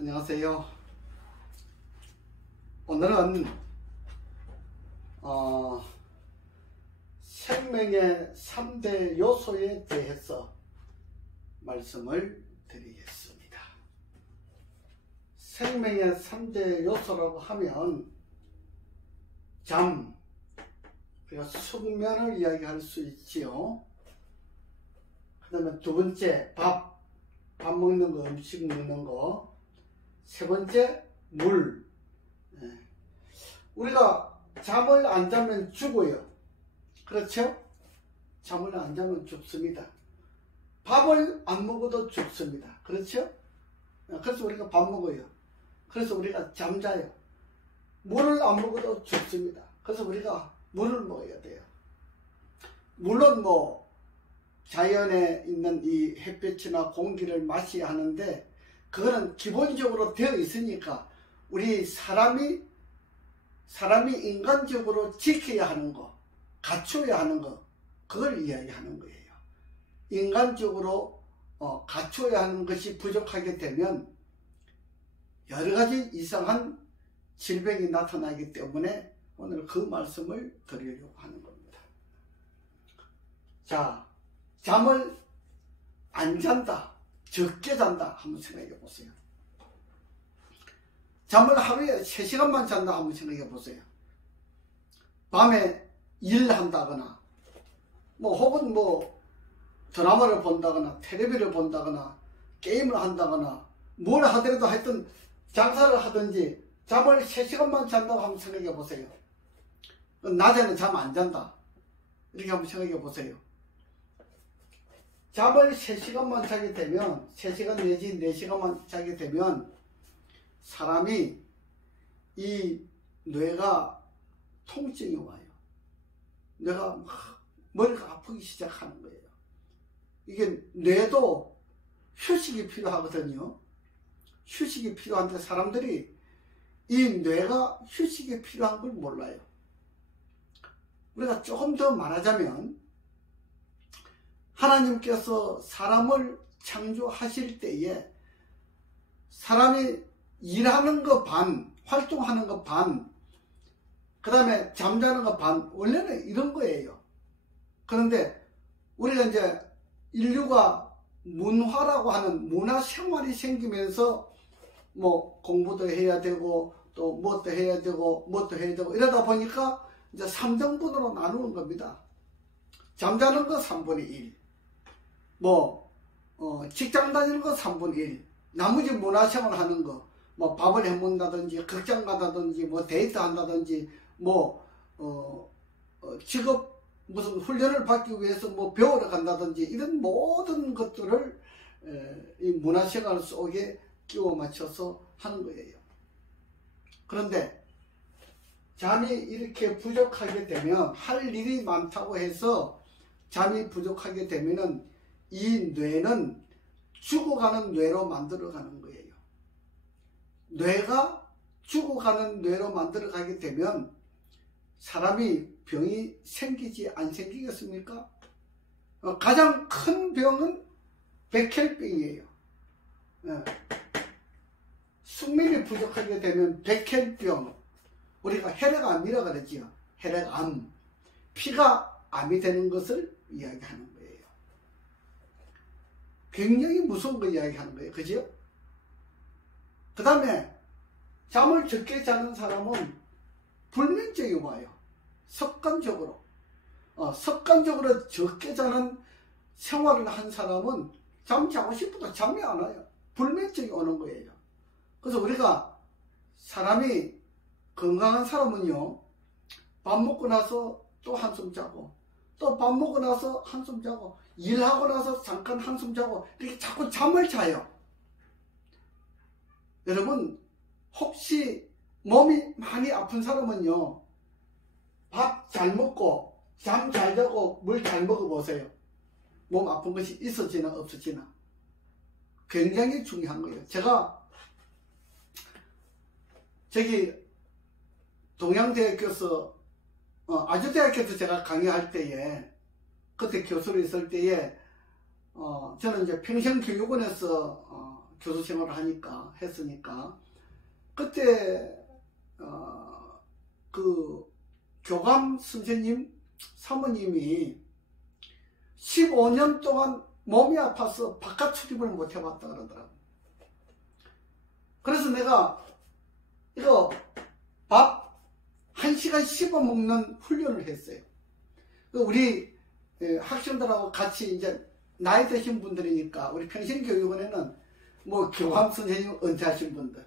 안녕하세요. 오늘은 생명의 3대 요소에 대해서 말씀을 드리겠습니다. 생명의 3대 요소라고 하면 잠, 그리고 숙면을 이야기할 수 있지요. 그 다음에 두 번째 밥 먹는 거, 음식 먹는 거. 세 번째 물. 우리가 잠을 안 자면 죽어요. 그렇죠? 잠을 안 자면 죽습니다. 밥을 안 먹어도 죽습니다. 그렇죠? 그래서 우리가 밥 먹어요. 그래서 우리가 잠자요. 물을 안 먹어도 죽습니다. 그래서 우리가 물을 먹어야 돼요. 물론 자연에 있는 이 햇볕이나 공기를 마셔야 하는데 그거는 기본적으로 되어 있으니까 우리 사람이 인간적으로 지켜야 하는 거, 갖춰야 하는 거, 그걸 이야기하는 거예요. 인간적으로 갖춰야 하는 것이 부족하게 되면 여러 가지 이상한 질병이 나타나기 때문에 오늘 그 말씀을 드리려고 하는 겁니다. 자, 잠을 안 잔다, 적게 잔다 한번 생각해 보세요. 잠을 하루에 3시간만 잔다 한번 생각해 보세요. 밤에 일한다거나 혹은 드라마를 본다거나 텔레비를 본다거나 게임을 한다거나 뭘 하더라도 하여튼 장사를 하든지 잠을 3시간만 잔다고 한번 생각해 보세요. 낮에는 잠 안 잔다 이렇게 한번 생각해 보세요. 잠을 3시간만 자게 되면 3시간 내지 4시간만 자게 되면 사람이 이 뇌가 통증이 와요. 뇌가 막 머리가 아프기 시작하는 거예요. 이게 뇌도 휴식이 필요하거든요. 휴식이 필요한데 사람들이 이 뇌가 휴식이 필요한 걸 몰라요. 우리가 조금 더 말하자면 하나님께서 사람을 창조하실 때에 사람이 일하는 거 반, 활동하는 거 반, 그 다음에 잠자는 거 반, 원래는 이런 거예요. 그런데 우리가 이제 인류가 문화라고 하는 문화생활이 생기면서 공부도 해야 되고 또 뭣도 해야 되고 뭣도 해야 되고 이러다 보니까 이제 3등분으로 나누는 겁니다. 잠자는 거 3분의 1, 직장 다니는 거 3분의 1, 나머지 문화생활 하는 거, 밥을 해 먹는다든지, 극장 가다든지, 데이트 한다든지, 직업, 무슨 훈련을 받기 위해서 배우러 간다든지, 이런 모든 것들을 이 문화생활 속에 끼워 맞춰서 하는 거예요. 그런데 잠이 이렇게 부족하게 되면, 할 일이 많다고 해서 잠이 부족하게 되면은 이 뇌는 죽어가는 뇌로 만들어가는 거예요. 뇌가 죽어가는 뇌로 만들어가게 되면 사람이 병이 생기지 안 생기겠습니까? 가장 큰 병은 백혈병이에요. 숙면이 부족하게 되면 백혈병, 우리가 혈액암이라고 그러지요. 혈액암, 피가 암이 되는 것을 이야기하는 거예요. 굉장히 무서운 거 이야기하는 거예요. 그죠? 그 다음에 잠을 적게 자는 사람은 불면증이 와요. 습관적으로 적게 자는 생활을 한 사람은 잠 자고 싶어도 잠이 안 와요. 불면증이 오는 거예요. 그래서 우리가 사람이 건강한 사람은요, 밥 먹고 나서 또 한숨 자고 또 밥 먹고 나서 한숨 자고 일하고 나서 잠깐 한숨 자고 이렇게 자꾸 잠을 자요. 여러분, 혹시 몸이 많이 아픈 사람은요, 밥 잘 먹고 잠 잘 자고 물 잘 먹어보세요. 몸 아픈 것이 있어지나 없어지나. 굉장히 중요한 거예요. 제가 동양대학교에서 아주대학교에서 제가 강의할 때에, 그때 교수로 있을 때에 저는 이제 평생교육원에서 교수 생활을 했으니까 그때 그 교감 선생님 사모님이 15년 동안 몸이 아파서 바깥 출입을 못 해봤다 그러더라고요. 그래서 내가 이거 밥 1시간 씹어 먹는 훈련을 했어요. 우리 학생들하고 같이 이제 나이 드신 분들이니까 우리 평신교육원에는 뭐 교감 선생님 은퇴하신 분들,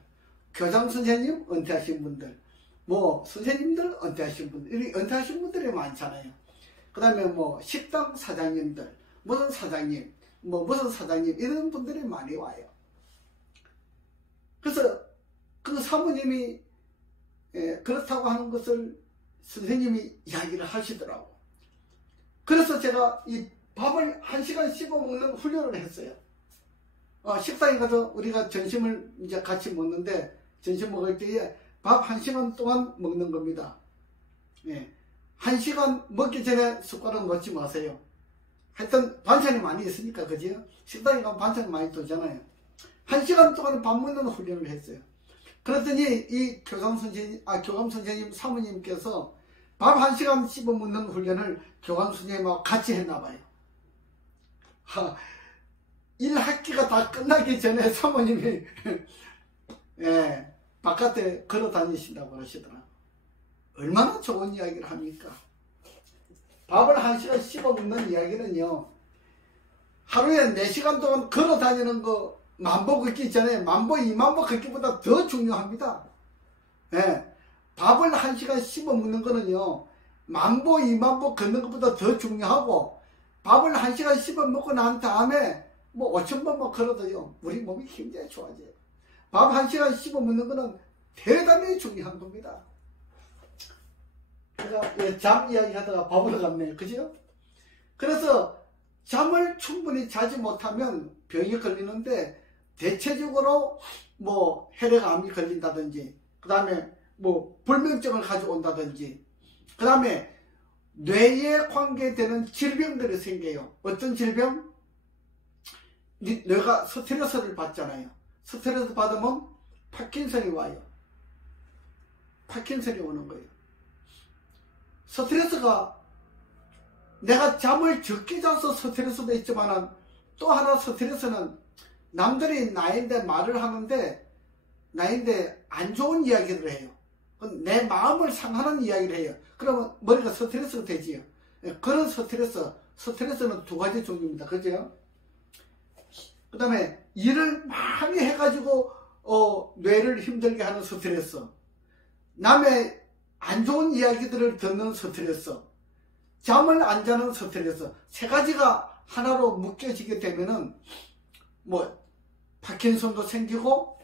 교장 선생님 은퇴하신 분들, 뭐 선생님들 은퇴하신 분들, 이렇게 은퇴하신 분들이 많잖아요. 그 다음에 뭐 식당 사장님들, 무슨 사장님, 뭐 무슨 사장님 이런 분들이 많이 와요. 그래서 그 사모님이 그렇다고 하는 것을 선생님이 이야기를 하시더라고. 그래서 제가 이 밥을 1시간 씹어 먹는 훈련을 했어요. 식당에 가서 우리가 점심을 이제 같이 먹는데, 점심 먹을 때에 밥 1시간 동안 먹는 겁니다. 1시간 먹기 전에 숟가락 놓지 마세요. 하여튼 반찬이 많이 있으니까, 그죠? 식당에 가면 반찬이 많이 들잖아요. 1시간 동안 밥 먹는 훈련을 했어요. 그랬더니 이 교감 선생님 사모님께서 밥 1시간 씹어 먹는 훈련을 교감 선생님하고 같이 했나봐요. 일 학기가 다 끝나기 전에 사모님이 바깥에 걸어 다니신다고 하시더라. 얼마나 좋은 이야기를 합니까? 밥을 1시간 씹어 먹는 이야기는요, 하루에 4시간 동안 걸어 다니는 거 만보 걷기 전에 만보 2만보 걷기보다 더 중요합니다. 밥을 1시간 씹어 먹는 거는요, 만보 2만보 걷는 것보다 더 중요하고, 밥을 1시간 씹어 먹고 난 다음에 뭐 5,000번만 걸어도요, 우리 몸이 굉장히 좋아져요. 밥 1시간 씹어 먹는 거는 대단히 중요한 겁니다. 제가 잠 이야기 하다가 밥으로 갔네요. 그죠? 그래서 잠을 충분히 자지 못하면 병이 걸리는데, 대체적으로 뭐 혈액암이 걸린다든지, 그 다음에 뭐 불면증을 가져온다든지, 그 다음에 뇌에 관계되는 질병들이 생겨요. 어떤 질병? 뇌가 스트레스를 받잖아요. 스트레스 받으면 파킨슨이 와요. 파킨슨이 오는 거예요. 스트레스가, 내가 잠을 적게 자서 스트레스도 있지만 또 하나 스트레스는, 남들이 나인데 말을 하는데 나인데 안 좋은 이야기를 해요. 내 마음을 상하는 이야기를 해요. 그러면 머리가 스트레스가 되지요. 그런 스트레스는 두 가지 종류입니다. 그죠? 그 다음에 일을 많이 해가지고 뇌를 힘들게 하는 스트레스, 남의 안 좋은 이야기들을 듣는 스트레스, 잠을 안 자는 스트레스, 세 가지가 하나로 묶여지게 되면은 뭐 파킨슨도 생기고,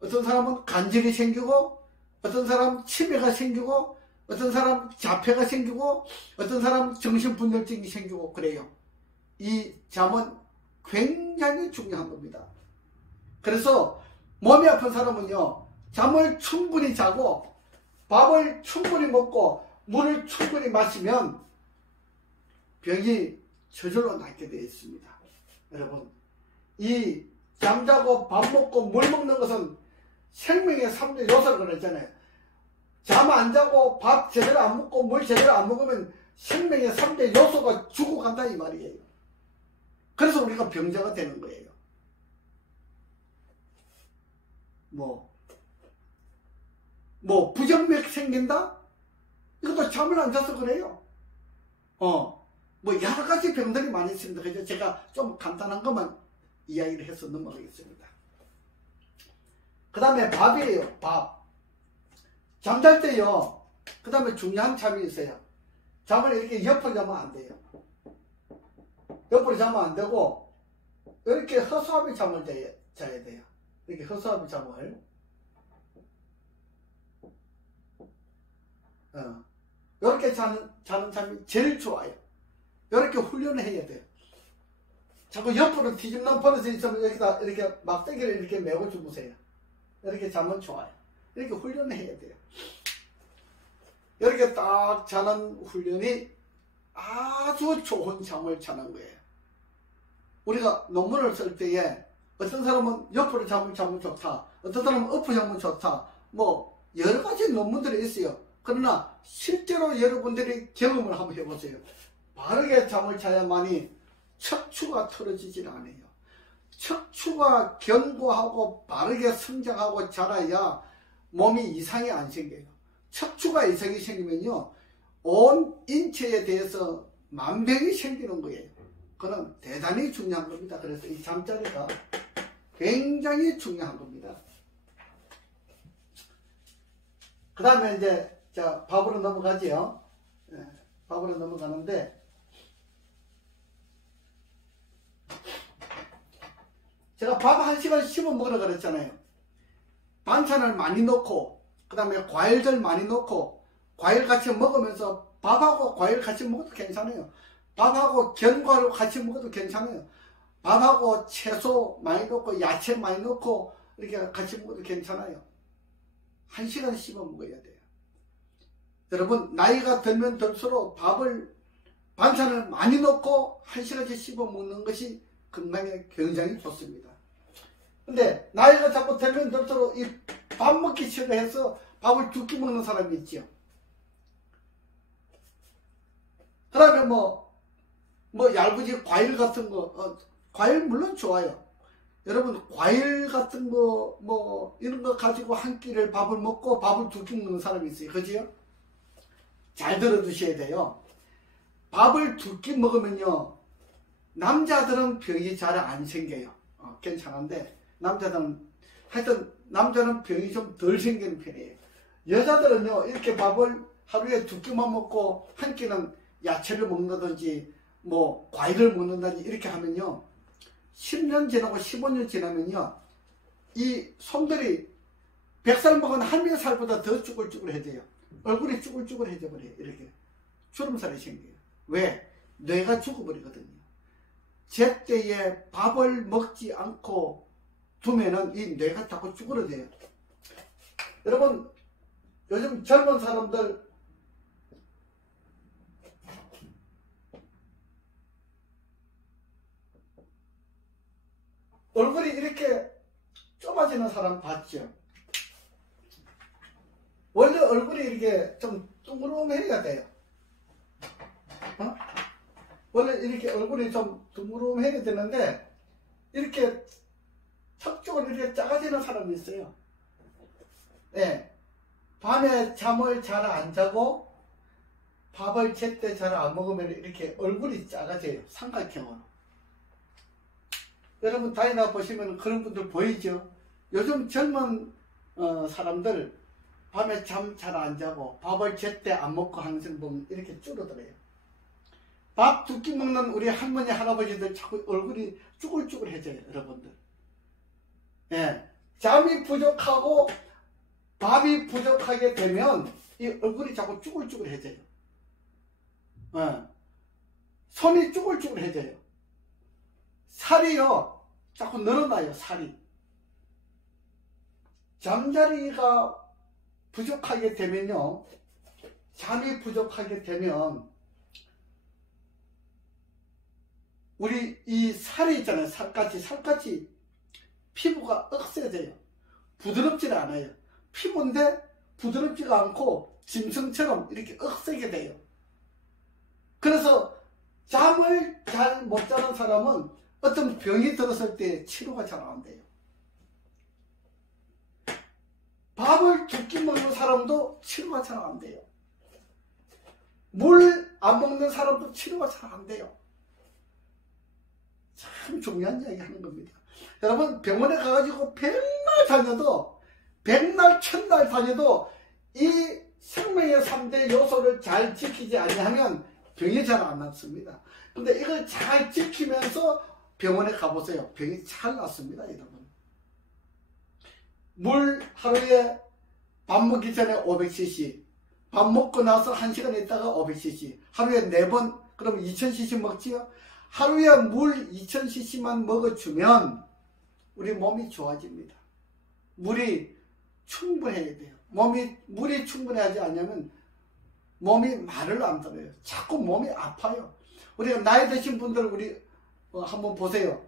어떤 사람은 간질이 생기고, 어떤 사람은 치매가 생기고, 어떤 사람은 자폐가 생기고, 어떤 사람은 정신분열증이 생기고 그래요. 이 잠은 굉장히 중요한 겁니다. 그래서 몸이 아픈 사람은요, 잠을 충분히 자고 밥을 충분히 먹고 물을 충분히 마시면 병이 저절로 낫게 되어 있습니다. 여러분, 이 잠자고 밥 먹고 물 먹는 것은 생명의 3대 요소라고 그랬잖아요. 잠 안 자고 밥 제대로 안 먹고 물 제대로 안 먹으면 생명의 3대 요소가 죽어간다 이 말이에요. 그래서 우리가 병자가 되는 거예요. 뭐 부정맥 생긴다? 이것도 잠을 안 자서 그래요. 뭐 여러 가지 병들이 많이 있습니다. 그래서 제가 좀 간단한 것만 이야기를 해서 넘어가겠습니다. 그 다음에 밥이에요. 밥. 잠잘 때요, 그 다음에 중요한 잠이 있어요. 잠을 이렇게 옆으로 자면 안 돼요. 옆으로 자면 안 되고, 이렇게 허수아비 잠을 자야 돼요. 이렇게 허수아비 잠을. 이렇게 자는 잠이 제일 좋아요. 이렇게 훈련을 해야 돼요. 자꾸 옆으로 뒤집는 버릇이 있으면 여기다 이렇게 막대기를 이렇게 메고 주무세요. 이렇게 자면 좋아요. 이렇게 훈련을 해야 돼요. 이렇게 딱 자는 훈련이 아주 좋은 잠을 자는 거예요. 우리가 논문을 쓸 때에 어떤 사람은 옆으로 자면 좋다. 어떤 사람은 엎어 자면 좋다. 뭐 여러 가지 논문들이 있어요. 그러나 실제로 여러분들이 경험을 한번 해보세요. 바르게 잠을 자야만이 척추가 틀어지질 않아요. 척추가 견고하고 바르게 성장하고 자라야 몸이 이상이 안 생겨요. 척추가 이상이 생기면요, 온 인체에 대해서 만병이 생기는 거예요. 그건 대단히 중요한 겁니다. 그래서 이 잠자리가 굉장히 중요한 겁니다. 그 다음에 이제 자 밥으로 넘어가지요. 밥으로 넘어가는데, 제가 밥 1시간 씹어 먹으라 그랬잖아요. 반찬을 많이 넣고, 그 다음에 과일들 많이 넣고, 과일 같이 먹으면서 밥하고 과일 같이 먹어도 괜찮아요. 밥하고 견과류 같이 먹어도 괜찮아요. 밥하고 채소 많이 넣고 야채 많이 넣고 이렇게 같이 먹어도 괜찮아요. 1시간 씹어 먹어야 돼요. 여러분, 나이가 들면 들수록 반찬을 많이 넣고 1시간씩 씹어 먹는 것이 건강에 굉장히 좋습니다. 근데 나이가 자꾸 들면 들수록 이 밥 먹기 싫어해서 밥을 두 끼 먹는 사람이 있죠. 그 다음에 뭐 얇은지 과일 같은 거, 과일 물론 좋아요. 여러분, 과일 같은 거 뭐 이런 거 가지고 한 끼를 밥을 먹고 밥을 두 끼 먹는 사람이 있어요. 그지요? 잘 들어두셔야 돼요. 밥을 두 끼 먹으면요, 남자들은 병이 잘 안 생겨요. 괜찮은데 남자는 병이 좀 덜 생기는 편이에요. 여자들은요, 이렇게 밥을 하루에 두 끼만 먹고 한 끼는 야채를 먹는다든지 뭐 과일을 먹는다든지 이렇게 하면요, 10년 지나고 15년 지나면요, 이 손들이 100살 먹은 한명살보다 더 쭈글쭈글해져요. 얼굴이 쭈글쭈글해져 버려요. 이렇게 주름살이 생겨요. 왜? 뇌가 죽어버리거든요. 제때에 밥을 먹지 않고 두면은 이 뇌가 자꾸 쭈그러져요. 여러분, 요즘 젊은 사람들 얼굴이 이렇게 좁아지는 사람 봤죠? 원래 얼굴이 이렇게 좀 둥그름해야 돼요. 원래 이렇게 얼굴이 좀 둥그름해야 되는데 이렇게 턱 쪽으로 이렇게 작아지는 사람이 있어요. 네. 밤에 잠을 잘 안 자고 밥을 제때 잘 안 먹으면 이렇게 얼굴이 작아져요. 삼각형으로. 여러분 다니다 보시면 그런 분들 보이죠? 요즘 젊은 사람들 밤에 잠 잘 안 자고 밥을 제때 안 먹고 항상 보면 이렇게 줄어들어요. 밥 두 끼 먹는 우리 할머니 할아버지들 자꾸 얼굴이 쭈글쭈글해져요. 여러분들. 예, 잠이 부족하고 밥이 부족하게 되면 이 얼굴이 자꾸 쭈글쭈글해져요. 예, 손이 쭈글쭈글해져요. 살이요 자꾸 늘어나요. 살이. 잠자리가 부족하게 되면요, 잠이 부족하게 되면 우리 이 살이 있잖아요. 살갗이 피부가 억세져요. 부드럽지는 않아요. 피부인데 부드럽지가 않고 짐승처럼 이렇게 억세게 돼요. 그래서 잠을 잘 못 자는 사람은 어떤 병이 들었을 때 치료가 잘 안 돼요. 밥을 두 끼 먹는 사람도 치료가 잘 안 돼요. 물 안 먹는 사람도 치료가 잘 안 돼요. 참 중요한 이야기 하는 겁니다. 여러분, 병원에 가가지고 백날 다녀도, 백날 천날 다녀도 이 생명의 3대 요소를 잘 지키지 아니하면 병이 잘 안 낫습니다. 근데 이걸 잘 지키면서 병원에 가보세요. 병이 잘 낫습니다. 여러분, 물 하루에 밥 먹기 전에 500cc, 밥 먹고 나서 1시간 있다가 500cc, 하루에 4번, 그럼 2000cc 먹지요? 하루에 물 2000cc만 먹어주면 우리 몸이 좋아집니다. 물이 충분해야 돼요. 물이 충분하지 않으면 몸이 말을 안 들어요. 자꾸 몸이 아파요. 우리가 나이 드신 분들 우리 한번 보세요.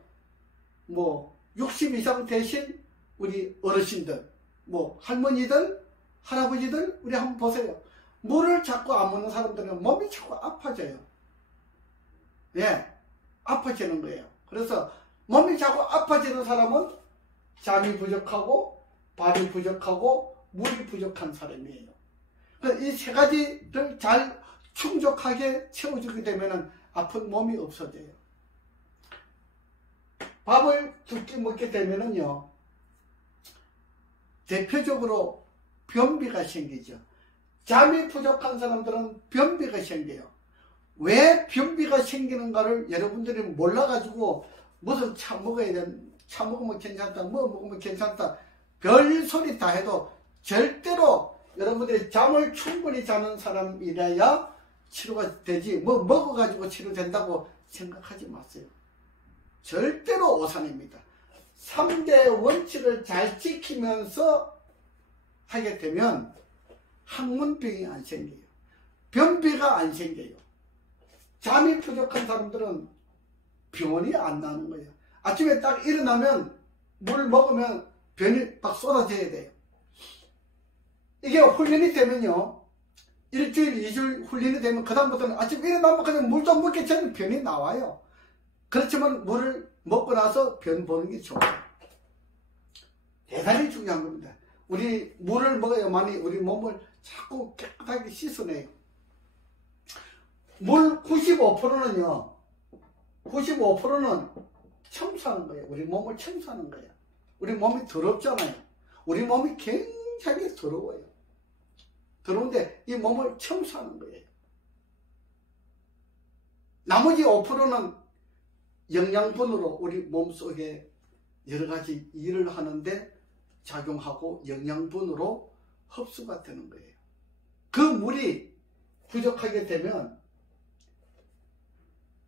뭐 60 이상 되신 우리 어르신들, 뭐 할머니들, 할아버지들, 우리 한번 보세요. 물을 자꾸 안 먹는 사람들은 몸이 자꾸 아파져요. 예, 아파지는 거예요. 그래서 몸이 자꾸 아파지는 사람은 잠이 부족하고 발이 부족하고 물이 부족한 사람이에요. 이 세 가지를 잘 충족하게 채워주게 되면 아픈 몸이 없어져요. 밥을 두 끼 먹게 되면은요, 대표적으로 변비가 생기죠. 잠이 부족한 사람들은 변비가 생겨요. 왜 변비가 생기는가를 여러분들이 몰라가지고 무슨 차 먹어야 되는, 차 먹으면 괜찮다, 뭐 먹으면 괜찮다, 별 소리 다 해도 절대로 여러분들이 잠을 충분히 자는 사람이라야 치료가 되지, 뭐 먹어가지고 치료된다고 생각하지 마세요. 절대로 오산입니다. 3대 원칙을 잘 지키면서 하게 되면 항문병이 안 생겨요. 변비가 안 생겨요. 잠이 부족한 사람들은 병원이 안 나는 거예요. 아침에 딱 일어나면 물 먹으면 변이 막 쏟아져야 돼요. 이게 훈련이 되면요, 일주일, 2주일 훈련이 되면 그다음부터는 아침에 일어나면 그냥 물도 먹기 전에 변이 나와요. 그렇지만 물을 먹고 나서 변 보는 게 좋아요. 대단히 중요한 겁니다. 우리 물을 먹어야만이 우리 몸을 자꾸 깨끗하게 씻어내요. 물 95%는요, 95%는 청소하는 거예요. 우리 몸을 청소하는 거예요. 우리 몸이 더럽잖아요. 우리 몸이 굉장히 더러워요. 더러운데 이 몸을 청소하는 거예요. 나머지 5%는 영양분으로 우리 몸속에 여러 가지 일을 하는데 작용하고 영양분으로 흡수가 되는 거예요. 그 물이 부족하게 되면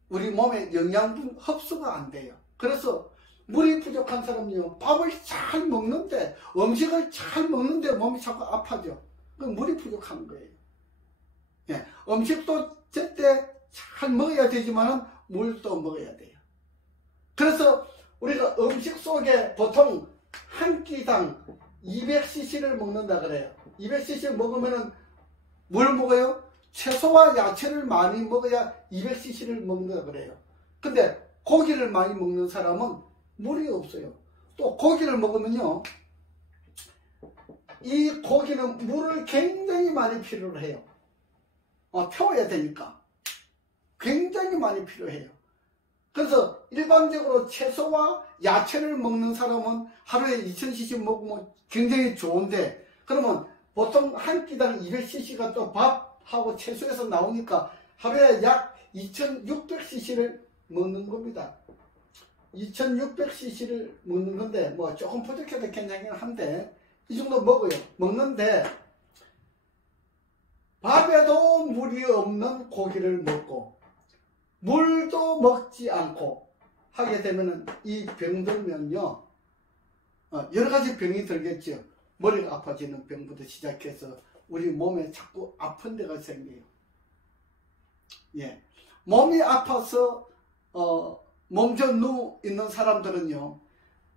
우리 몸에 영양분 흡수가 안 돼요. 그래서 물이 부족한 사람은요, 밥을 잘 먹는데, 음식을 잘 먹는데 몸이 자꾸 아파져. 그 물이 부족한 거예요. 예, 음식도 제때 잘 먹어야 되지만은 물도 먹어야 돼요. 그래서 우리가 음식 속에 보통 한 끼당 200cc를 먹는다 그래요. 200cc 먹으면은 뭘 먹어요? 채소와 야채를 많이 먹어야 200cc를 먹는다 그래요. 근데 고기를 많이 먹는 사람은 물이 없어요. 또 고기를 먹으면요, 이 고기는 물을 굉장히 많이 필요로 해요. 태워야 되니까 굉장히 많이 필요해요. 그래서 일반적으로 채소와 야채를 먹는 사람은 하루에 2000cc 먹으면 굉장히 좋은데, 그러면 보통 한 끼당 200cc가 또 밥하고 채소에서 나오니까 하루에 약 2600cc를 먹는 겁니다. 2600cc를 먹는 건데, 뭐 조금 부족해도 괜찮긴 한데 이 정도 먹어요. 먹는데 밥에도 물이 없는 고기를 먹고 물도 먹지 않고 하게 되면 이 병들면요, 여러 가지 병이 들겠죠. 머리가 아파지는 병부터 시작해서 우리 몸에 자꾸 아픈 데가 생겨요. 예, 몸이 아파서 멈춰 누워 있는 사람들은요,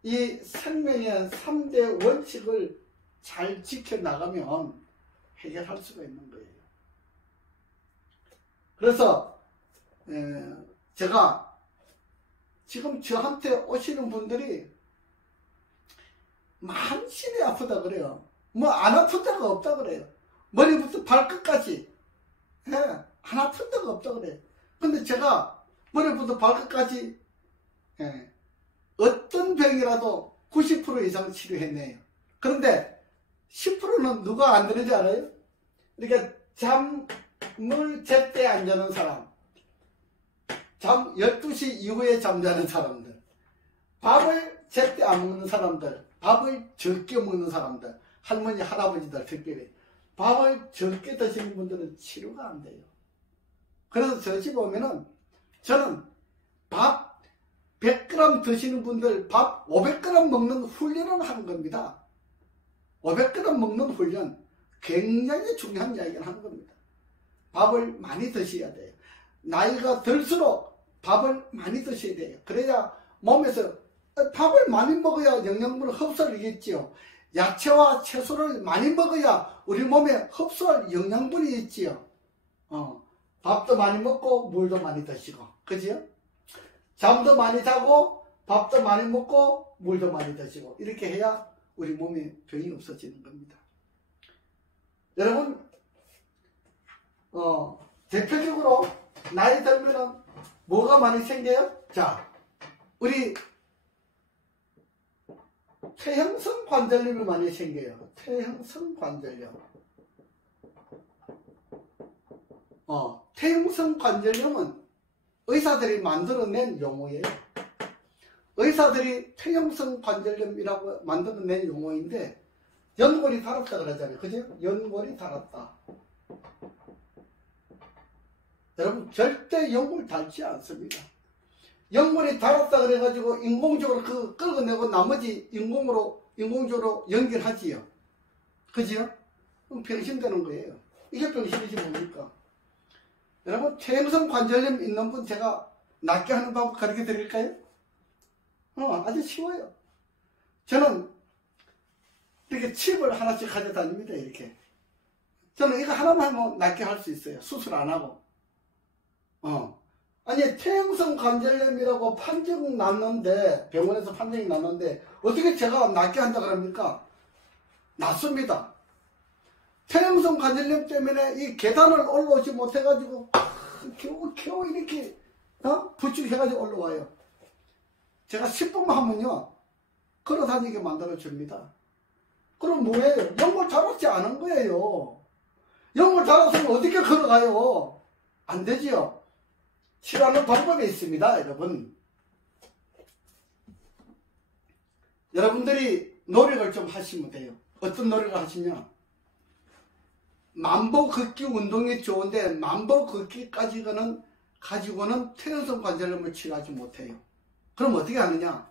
이 생명의 3대 원칙을 잘 지켜나가면 해결할 수가 있는 거예요. 그래서 제가 지금 저한테 오시는 분들이 만신이 아프다 그래요. 뭐 안 아픈 데가 없다 그래요. 머리부터 발끝까지, 예, 안 아픈 데가 없다 그래요. 근데 제가 머리부터 발끝까지, 예, 어떤 병이라도 90% 이상 치료해내요. 그런데 10%는 누가 안 되는지 알아요? 그러니까 잠을 제때 안 자는 사람, 잠 12시 이후에 잠자는 사람들, 밥을 제때 안 먹는 사람들, 밥을 적게 먹는 사람들, 할머니 할아버지들 특별히 밥을 적게 드시는 분들은 치료가 안 돼요. 그래서 저 집 오면은 저는 밥 100g 드시는 분들 밥 500g 먹는 훈련을 하는 겁니다. 500g 먹는 훈련, 굉장히 중요한 이야기를 하는 겁니다. 밥을 많이 드셔야 돼요. 나이가 들수록 밥을 많이 드셔야 돼요. 그래야 몸에서 밥을 많이 먹어야 영양분을 흡수하겠지요. 야채와 채소를 많이 먹어야 우리 몸에 흡수할 영양분이 있지요. 밥도 많이 먹고 물도 많이 드시고, 그지요? 잠도 많이 자고 밥도 많이 먹고 물도 많이 드시고, 이렇게 해야 우리 몸에 병이 없어지는 겁니다. 여러분, 대표적으로 나이 들면은 뭐가 많이 생겨요? 자, 우리 퇴행성 관절염이 많이 생겨요. 퇴행성 관절염. 퇴행성 관절염은 의사들이 만들어낸 용어예요. 의사들이 퇴행성 관절염이라고 만들어낸 용어인데, 연골이 닳았다 그러잖아요. 그죠? 연골이 닳았다. 여러분, 절대 연골 닳지 않습니다. 연골이 닳았다 그래가지고 인공적으로 그 끌어내고 나머지 인공적으로 연결하지요. 그지요? 그럼 병신되는 거예요. 이게 병신이지 뭡니까? 여러분, 퇴행성 관절염 있는 분 제가 낫게 하는 방법 가르쳐 드릴까요? 아주 쉬워요. 저는 이렇게 칩을 하나씩 가져다닙니다. 이렇게. 저는 이거 하나만 하면 낫게 할 수 있어요. 수술 안 하고. 아니, 퇴행성 관절염이라고 판정 났는데, 병원에서 판정이 났는데, 어떻게 제가 낫게 한다 그럽니까? 낫습니다. 퇴행성 관절염 때문에 이 계단을 올라오지 못해가지고, 겨우 이렇게, 부축해가지고 올라와요. 제가 10분만 하면요, 걸어 다니게 만들어줍니다. 그럼 뭐예요? 연골 닳았지 않은 거예요. 연골 닳았으면 어떻게 걸어가요? 안 되지요. 치료하는 방법이 있습니다, 여러분. 여러분들이 노력을 좀 하시면 돼요. 어떤 노력을 하시냐? 만보 걷기 운동이 좋은데 만보 걷기까지는 가지고는 퇴행성 관절염을 치료하지 못해요. 그럼 어떻게 하느냐?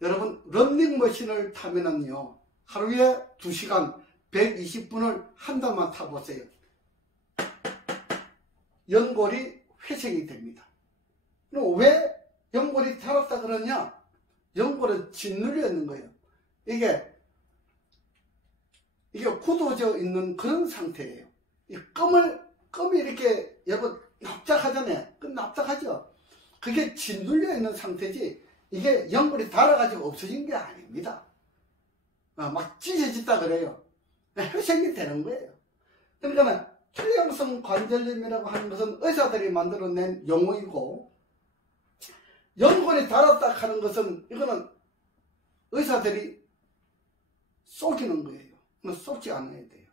여러분, 런닝머신을 타면은요, 하루에 2시간 120분을 한 달만 타보세요. 연골이 회생이 됩니다. 그럼 왜 연골이 닳았다 그러냐? 연골은 짓눌려 있는 거예요. 이게 굳어져 있는 그런 상태예요. 이 껌이 이렇게 여러분 납작하잖아요. 그 납작하죠. 그게 짓눌려 있는 상태지 이게 연골이 닳아가지고 없어진 게 아닙니다. 막 찢어졌다 그래요. 회생이 되는 거예요. 그러니까 퇴행성 관절염이라고 하는 것은 의사들이 만들어낸 용어이고, 연골이 닳았다 하는 것은 이거는 의사들이 속이는 거예요. 속지 않아야 돼요.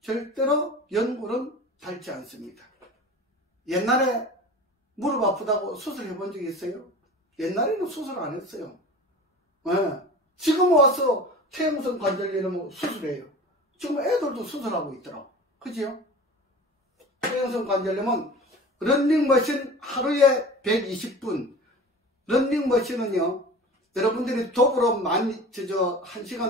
절대로 연골은 닳지 않습니다. 옛날에 무릎 아프다고 수술해 본 적이 있어요? 옛날에는 수술 안 했어요. 지금 와서 퇴행성 관절염 수술해요. 지금 애들도 수술하고 있더라고. 그죠? 퇴행성 관절염은 런닝머신 하루에 120분. 런닝머신은요, 여러분들이 도보로 많이 1시간,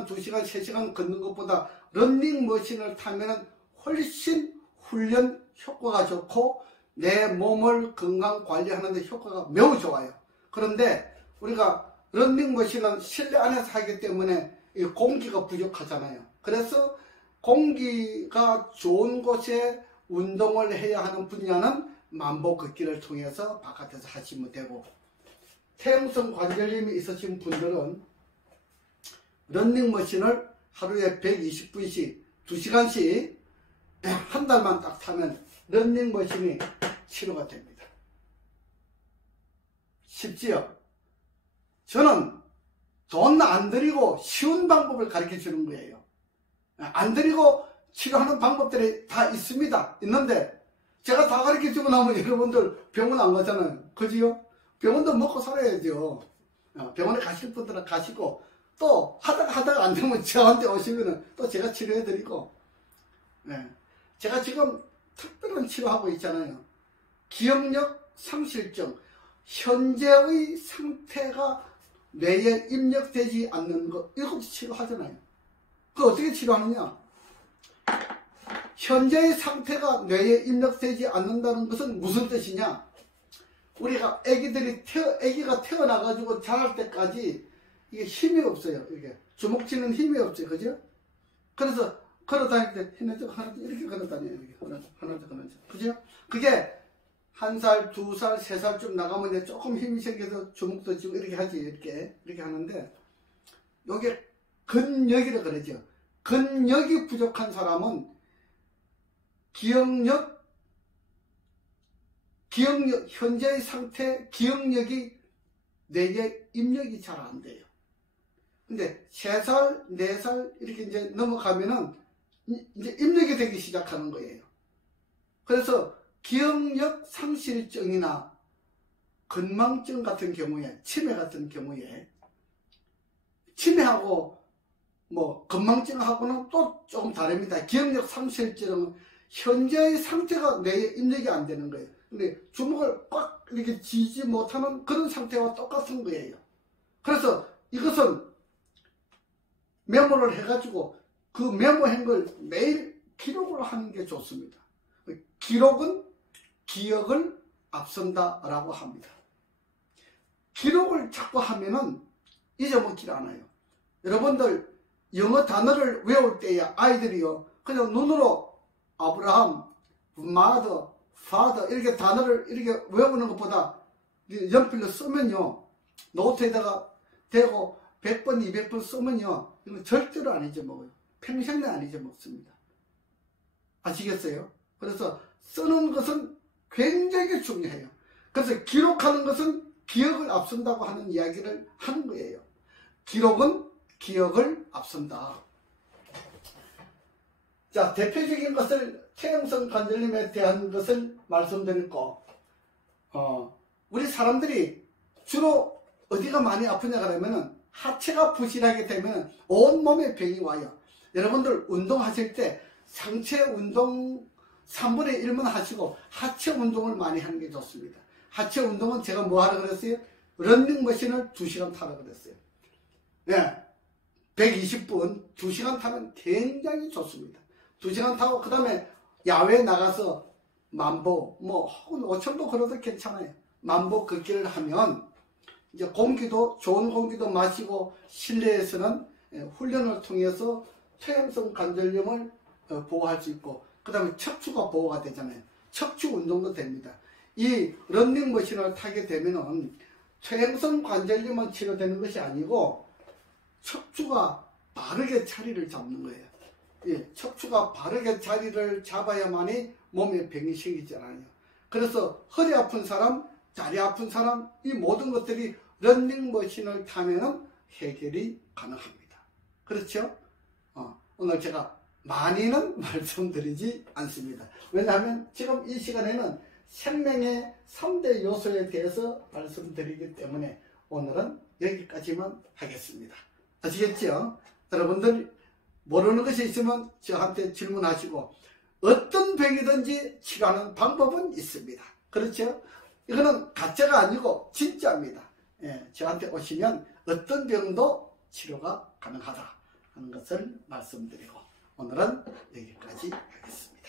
2시간, 3시간 걷는 것보다 런닝머신을 타면은 훨씬 훈련 효과가 좋고 내 몸을 건강 관리하는 데 효과가 매우 좋아요. 그런데 우리가 런닝머신은 실내 안에서 하기 때문에 공기가 부족하잖아요. 그래서 공기가 좋은 곳에 운동을 해야 하는 분야는 만보 걷기를 통해서 바깥에서 하시면 되고, 퇴행성 관절염이 있으신 분들은 런닝머신을 하루에 120분씩 2시간씩 한 달만 딱 타면 런닝머신이 치료가 됩니다. 쉽지요? 저는 돈 안 들이고 쉬운 방법을 가르쳐 주는 거예요. 안 들이고 치료하는 방법들이 다 있습니다. 있는데 제가 다 가르쳐 주고 나면 여러분들 병원 안 가잖아요. 그지요? 병원도 먹고 살아야죠. 병원에 가실 분들은 가시고, 또 하다가 안 되면 저한테 오시면은 또 제가 치료해 드리고, 제가 지금 특별한 치료하고 있잖아요. 기억력 상실증, 현재의 상태가 뇌에 입력되지 않는 거, 이것도 치료하잖아요. 그거 어떻게 치료하느냐? 현재의 상태가 뇌에 입력되지 않는다는 것은 무슨 뜻이냐? 우리가 아기가 태어나가지고 자랄 때까지 이게 힘이 없어요. 이게 주먹 쥐는 힘이 없어요. 그죠? 그래서 걸어 다닐 때 하나 이렇게 걸어 다녀요. 이렇게 하나 그죠? 그게 1살, 2살, 3살쯤 나가면 이제 조금 힘이 생겨서 주먹도 쥐고 이렇게 하지. 이렇게 하는데 요게 근력이라 그러죠. 근력이 부족한 사람은 현재의 상태 기억력이 뇌에 입력이 잘 안 돼요. 근데 3살, 4살 이렇게 이제 넘어가면은 이제 입력이 되기 시작하는 거예요. 그래서 기억력 상실증이나 건망증 같은 경우에, 치매 같은 경우에, 치매하고 뭐 건망증하고는 또 조금 다릅니다. 기억력 상실증은 현재의 상태가 뇌에 입력이 안 되는 거예요. 근데 주먹을 꽉 이렇게 쥐지 못하는 그런 상태와 똑같은 거예요. 그래서 이것은 메모를 해가지고 그 메모한 걸 매일 기록을 하는 게 좋습니다. 기록은 기억을 앞선다라고 합니다. 기록을 자꾸 하면은 잊어먹질 않아요. 여러분들 영어 단어를 외울 때에 아이들이요 그냥 눈으로 아브라함, mother, father 이렇게 단어를 이렇게 외우는 것보다 연필로 쓰면요 노트에다가 대고 100번, 200번 쓰면요 이건 절대로 안 잊어먹어요. 평생에 안 잊어먹습니다. 아시겠어요? 그래서 쓰는 것은 굉장히 중요해요. 그래서 기록하는 것은 기억을 앞선다고 하는 이야기를 하는 거예요. 기록은 기억을 앞선다. 자, 대표적인 것을 퇴행성 관절염에 대한 것을 말씀드렸고, 우리 사람들이 주로 어디가 많이 아프냐 그러면은 하체가 부실하게 되면 온몸에 병이 와요. 여러분들 운동하실 때 상체 운동 3분의 1만 하시고 하체 운동을 많이 하는 게 좋습니다. 하체 운동은 제가 뭐 하라 그랬어요? 런닝머신을 2시간 타라 그랬어요. 네, 120분 2시간 타면 굉장히 좋습니다. 2시간 타고 그 다음에 야외에 나가서 만보 뭐 5,000보 걸어도 괜찮아요. 만보 걷기를 하면 이제 좋은 공기도 마시고 실내에서는 훈련을 통해서 퇴행성 관절염을 보호할 수 있고 그 다음에 척추가 보호가 되잖아요. 척추 운동도 됩니다. 이 런닝머신을 타게 되면은 퇴행성 관절염만 치료되는 것이 아니고 척추가 바르게 자리를 잡는 거예요. 예, 척추가 바르게 자리를 잡아야만이 몸에 병이 생기잖아요. 그래서 허리 아픈 사람, 다리 아픈 사람 이 모든 것들이 런닝머신을 타면은 해결이 가능합니다. 그렇죠? 오늘 제가 많이는 말씀드리지 않습니다. 왜냐하면 지금 이 시간에는 생명의 3대 요소에 대해서 말씀드리기 때문에 오늘은 여기까지만 하겠습니다. 아시겠죠? 여러분들 모르는 것이 있으면 저한테 질문하시고 어떤 병이든지 치료하는 방법은 있습니다. 그렇죠? 이거는 가짜가 아니고 진짜입니다. 예, 저한테 오시면 어떤 병도 치료가 가능하다 하는 것을 말씀드리고 오늘은 여기까지 하겠습니다.